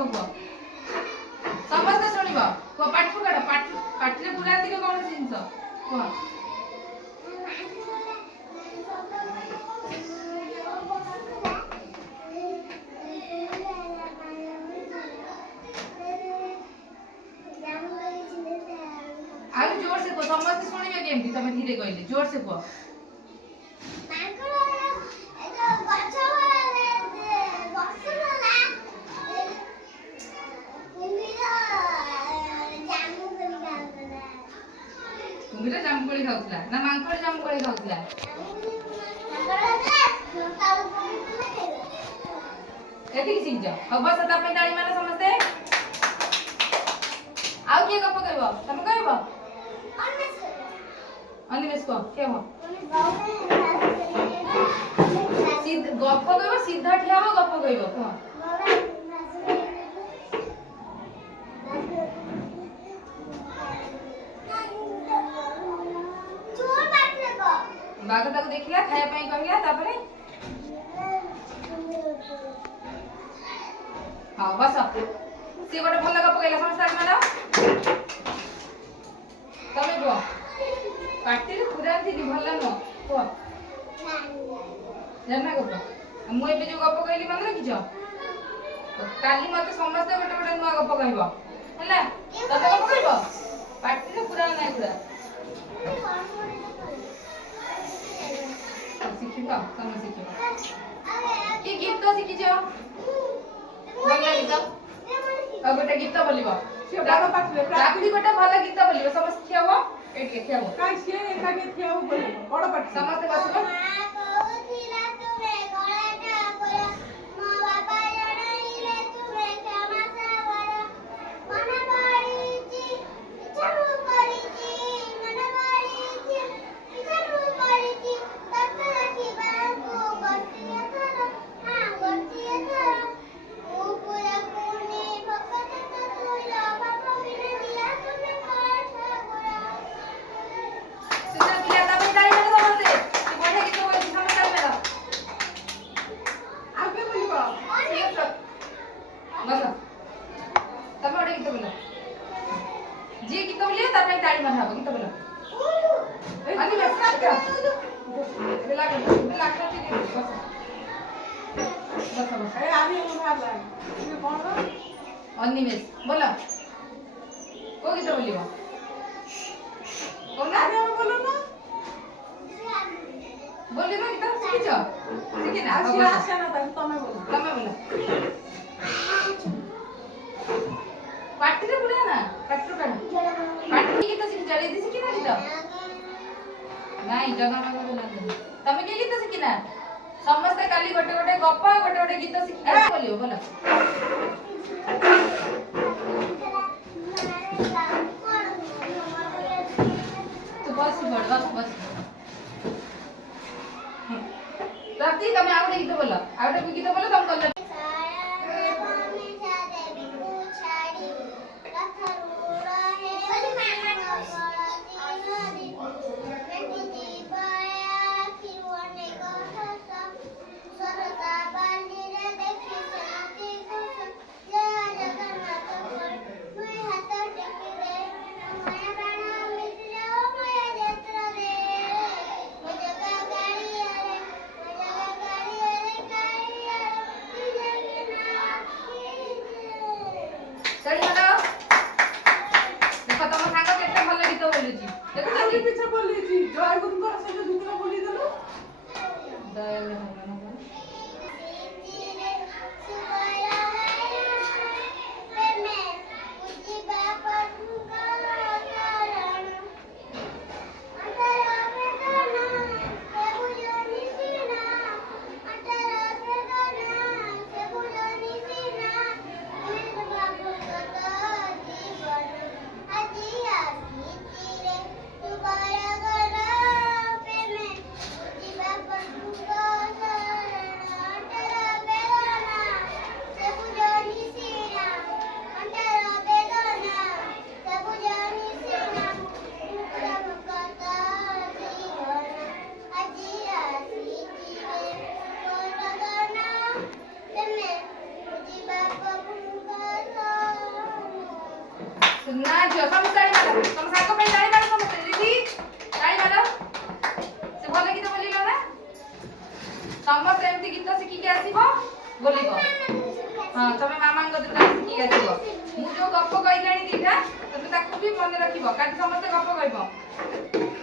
गप को समस्त सुनिबो को पाठ पकड़ पाठ रे पुराती को कोन जिंस को आगे जोर से को समस्त सुनिबे केमती तमे धीरे कहले जोर से को कुंभीर जामुकोली खाउतला ना मांकोली जामुकोली खाउतला एति सिंह जा अब बस त अपन दाई माने समझते आउ के गप कहबो तमे कहबो अन्वेष को के हो सीध गप कहबो सीधा ठिया हो गप कहबो को बाघ ताको देखिला खाया पई कहिला तापरे हां बस से गोटे भल गप कहला समस्त मानो तमे को पार्टी रे पुरांती की भल न को जाना गप मु एबे जो गप कहली मन रखिछ काली मते समस्त गोटे गोटे नुआ गप कहबो हला तमे गप कहबो पार्टी रे पुरान नै गुडा शिखिबा तमे शिखिबा की गीत तो शिखिछ बंगा गीत अब गोटे गीत बोलिबो डाको पाठले प्राकृति गोटे भल गीत बोलिबो समस्त खेबो एके खेबो काई से एकाके खेबो बोलिबो बड़ पाठ समस्त बसबो अन्निमेश बोलो को गीत बोलिबो कोना आरे बोलो ना बोलिबो गीत शिखिछ शिखि ना आसे ना तमे बोलो पाटी रे बुढ़ा ना पाटी रे पाटी गीत शिखि जले दी शिखि ना गीत नाही जगन को बोला तमे के गीत शिखि ना समस्त काली गोटे गोटे गप गोटे गोटे गीत शिखि बोलिबो बोलो बस राती तमे आउटे गीत बोलो आउटे गीत बोलो तम कर Bye. ନା ଝିଅ ସମସ୍ତେ ତାଳି ମାର ତମ ସାଙ୍ଗ ପାଇଁ ତାଳି ମାର ସମସ୍ତେ ଦିଦି ତାଳି ମାର ସେ ଭଲ ଗୀତ ବୋଲିଲ ନା ସମସ୍ତେ ଏମିତି ଗୀତ ଶିଖିକି ଆସିବ ବୋଲିବ ହଁ ତମେ ମାମାଙ୍କ କତିରୁ ଶିଖିକି ଆସିବ ମୁଁ ଯୋଉ ଗପ କହିଲାଣି ଦିଟା ତମେ ତାକୁ ବି ମନେ ରଖିବ କାଲି ସମସ୍ତେ ଗପ କହିବ